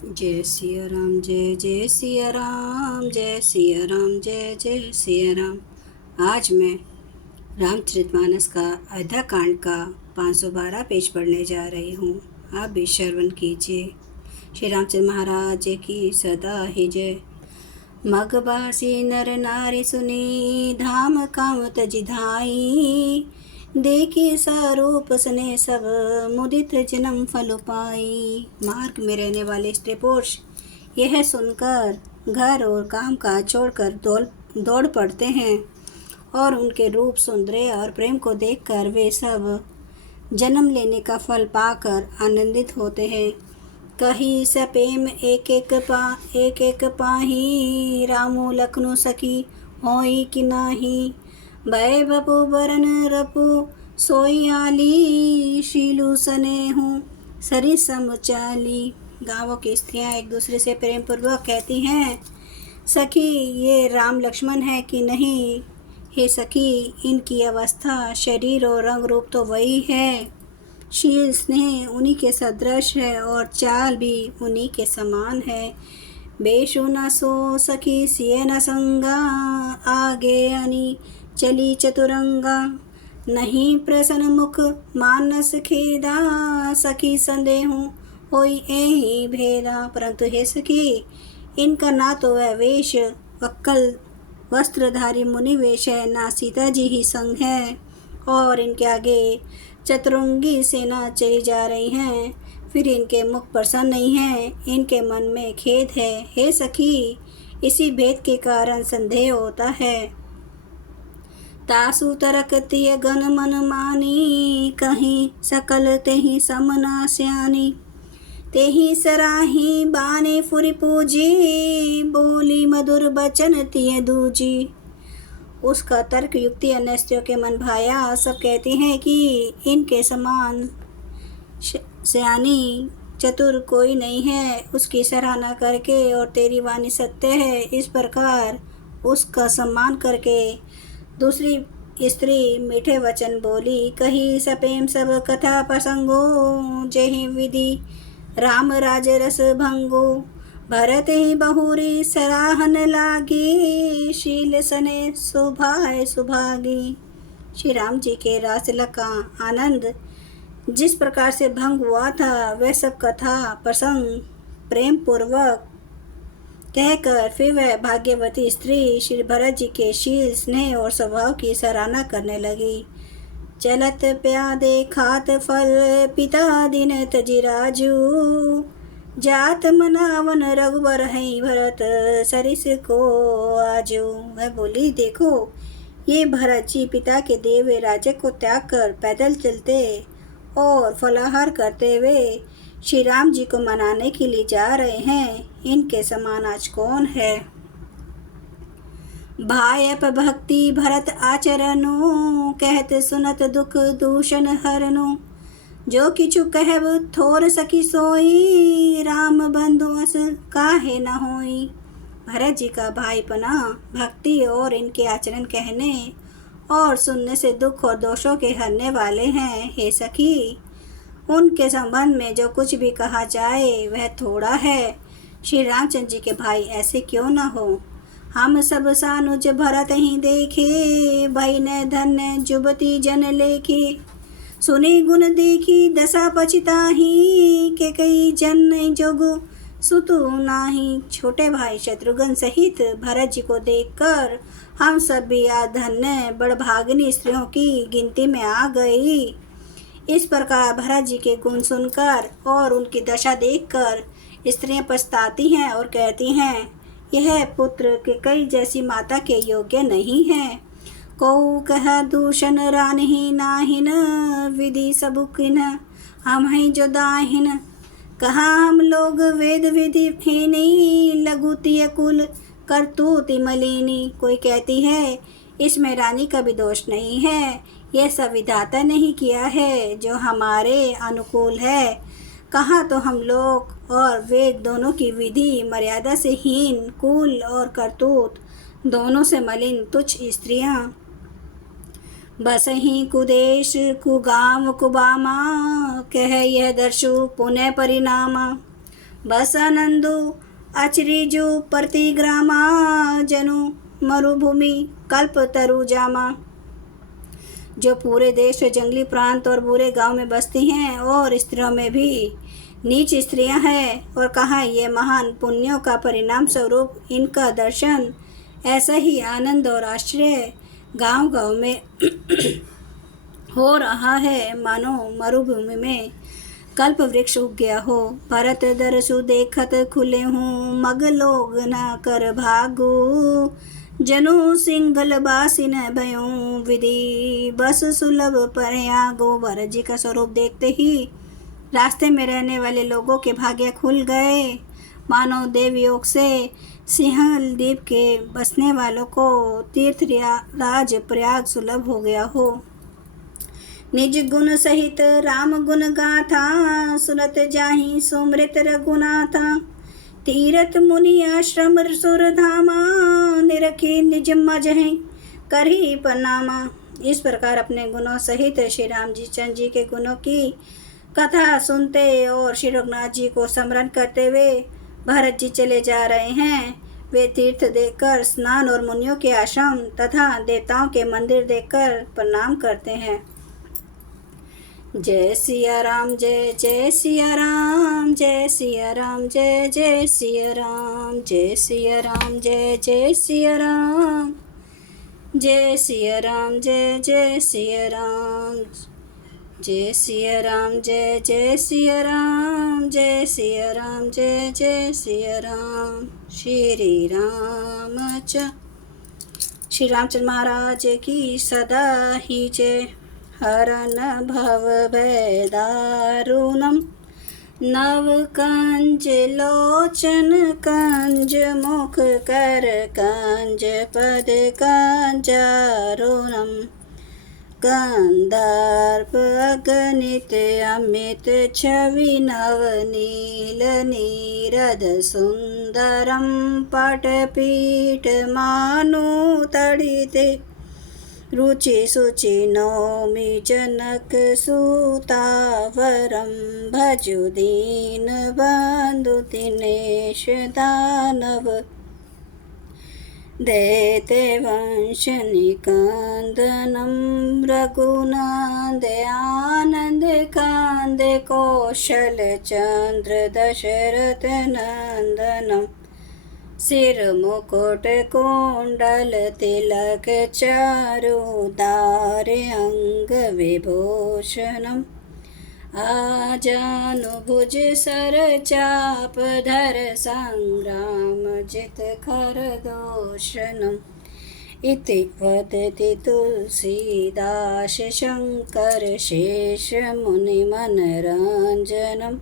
जय सिया राम, जय जय सिया राम, जय सिया राम, जय जय सिया राम। आज मैं रामचरितमानस का अयोध्या कांड का 512 पेज पढ़ने जा रही हूँ। आप भी श्रवण कीजिए। श्री रामचंद्र महाराज की सदा ही जय। मगबासी नर नारी सुनी, धाम काम तज धाई। देखी स्वरूप सने सब, मुदित जन्म फल पाई। मार्ग में रहने वाले स्त्री पुरुष यह सुनकर घर और काम काज छोड़कर दौड़ पड़ते हैं, और उनके रूप सौंदर्य और प्रेम को देखकर वे सब जन्म लेने का फल पाकर आनंदित होते हैं। कही सपेम एक एक पाही, रामू लखनऊ सखी होई कि नाही। भय बपु बरन रपु सोई आली, शीलू सने हूँ सरी समचाली। गाँवों की स्त्रियाँ एक दूसरे से प्रेम पूर्वक कहती हैं, सखी ये राम लक्ष्मण है कि नहीं। हे सखी, इनकी अवस्था शरीर और रंग रूप तो वही है, शील स्नेह उन्हीं के सदृश है और चाल भी उन्हीं के समान है। बेशु न सो सखी सिए न संगा, आगे अनी चली चतुरंगा। नहीं प्रसन्न मुख मानस खेदा, सखी संदेह होई एहि भेदा। परंतु हे सखी, इनका ना तो वह वेश वक्कल वस्त्रधारी मुनि वेश है, ना सीता जी ही संग है, और इनके आगे चतुरंगी सेना चली जा रही हैं। फिर इनके मुख प्रसन्न नहीं है, इनके मन में खेद है। हे सखी, इसी भेद के कारण संदेह होता है। तासु तरकतिय गण मन मानी, कहीं सकल तेहि समना स्यानी। तेहि सराही बाने फुरि पूजी, बोली मधुर बचन तिय दूजी। उसका तर्क युक्ति अन्य स्त्रियों के मन भाया। सब कहते हैं कि इनके समान सयानी चतुर कोई नहीं है, उसकी सराहना करके, और तेरी वाणी सत्य है, इस प्रकार उसका सम्मान करके दूसरी स्त्री मीठे वचन बोली। कही सपेम सब कथा प्रसंगो, जेहि विधि राम राज रस भंगो। भरत ही बहुरी सराहन लागी, शील सने शोभाए सुभागी। श्री राम जी के रासलक का आनंद जिस प्रकार से भंग हुआ था, वह सब कथा प्रसंग प्रेम पूर्वक कहकर फिर वह भाग्यवती स्त्री श्री भरत जी के शील स्नेह और स्वभाव की सराहना करने लगी। चलत प्यादे खात फल, पिता दिन तजी राजू। जात मनावन रघुबर है भरत, सरिस को आजू। वह बोली, देखो ये भरत जी पिता के दिए हुए राज्य को त्याग कर पैदल चलते और फलाहार करते हुए श्री राम जी को मनाने के लिए जा रहे हैं। इनके समान आज कौन है। भायप भक्ति भरत आचरणो, कहत सुनत दुख दूषण हरनो। जो किछु कहब थोर सखी सोई, राम बंधु अस काहे न होई। भरत जी का भाईपना भक्ति और इनके आचरण कहने और सुनने से दुख और दोषों के हरने वाले हैं। हे सखी, उनके संबंध में जो कुछ भी कहा जाए वह थोड़ा है। श्री रामचंद्र जी के भाई ऐसे क्यों न हो। हम सब सानुज भरत ही देखे, भई न धन्य जुबती जन लेखे। सुनी गुण देखी दशा पछिताही, के कई जन जोग सुतु नाही। छोटे भाई शत्रुघ्न सहित भरत जी को देखकर हम सब भी धन्य बड़भागिनी स्त्रियों की गिनती में आ गई। इस प्रकार भरत जी के गुण सुनकर और उनकी दशा देखकर स्त्रियां पछताती हैं और कहती हैं, यह पुत्र के कई जैसी माता के योग्य नहीं है। कौ कह दूषण रानहि नाहिन, विधि सबुकिन हम हैं जो दाहिन। कहाँ हम लोग वेद विधि हीनी, लघुतिय कुल करतूति मलिनी। कोई कहती है इसमें रानी का भी दोष नहीं है, यह सब विधाता नहीं किया है जो हमारे अनुकूल है। कहाँ तो हम लोग और वेद दोनों की विधि मर्यादा से हीन, कुल और करतूत दोनों से मलिन तुच्छ स्त्रियां। बस ही कुदेश कुगाम कुबामा, कह यह दर्शु पुनः परिणामा। बसानंदु अचरीजु प्रतिग्रामा जनु मरुभूमि कल्प तरु जामा। जो पूरे देश में जंगली प्रांत और बुरे गांव में बसती हैं और स्त्रियों में भी नीच स्त्रियां हैं, और कहा ये महान पुण्यों का परिणाम स्वरूप इनका दर्शन ऐसा ही आनंद और आश्चर्य गांव-गांव में हो रहा है मानो मरुभूमि में कल्प वृक्ष उग गया हो। भरत दरसु देखत खुले हूँ मग लोग न कर भागु। जनु सिंगल बासिन भयों विधि बस सुलभ परयागो। भरत जी का स्वरूप देखते ही रास्ते में रहने वाले लोगों के भाग्य खुल गए, मानो देवयोग से सिंहल द्वीप के बसने वालों को तीर्थ राज प्रयाग सुलभ हो गया हो। निज गुण सहित राम गुण गाथा सुनत जाहि सुमृत रघुनाथा। तीरथ मुनि आश्रम सुर धामा निरखी निज मजहि करही प्रणामा। इस प्रकार अपने गुणों सहित श्री राम जी चंद्र जी के गुणों की कथा सुनते और श्री रघुनाथ जी को स्मरण करते हुए भरत जी चले जा रहे हैं। वे तीर्थ देखकर स्नान और मुनियों के आश्रम तथा देवताओं के मंदिर देखकर प्रणाम करते हैं। जय सिया राम जय जय सिया राम, जय सिया राम जय जय सिया राम, जय सिया राम जय जय सिया राम, जय सिया राम जय जय सिया राम, जय सिया राम जय जय सिया राम, जय सिया राम जय जय सिया राम। श्री रामचंद्र महाराज की सदा ही जय। हरन भव भय दारुणम नव कंज लोचन कंज मुख कर कंज पद कंजारुणम। गंधर्प अगणित अमित छवि नव नील नीरद सुंदरम पटपीठ मानु तड़िते। रुचि सुचि नौमि जनक सुतावरम भजु दीन बंधु दिनेश दानव। देते वंश निकंदनम रघुनंद आनंद कांद कौशल चंद्र दशरथ नंदनम। सिर मुकुट कुंडल तिलक चारु दार अंग विभूषणम। आजानुभुज सर चाप धर संग्राम जित खर दूषणम। इति वदति तुलसीदास शंकर शेष मुनि मनरंजनम।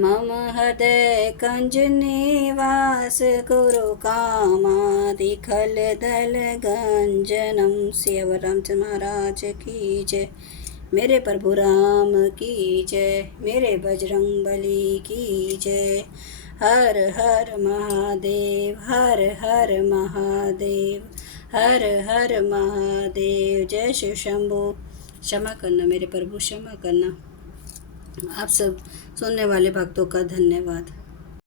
मम हृदय कंज निवास गुरु कामादि खल दल गंजनम। सिया रामचंद्र महाराज की जय। मेरे प्रभु राम की जय, मेरे बजरंग बली की जय। हर हर महादेव, हर हर महादेव, हर हर महादेव। जय शिव शंभो। क्षमा करना मेरे प्रभु, क्षमा करना। आप सब सुनने वाले भक्तों का धन्यवाद।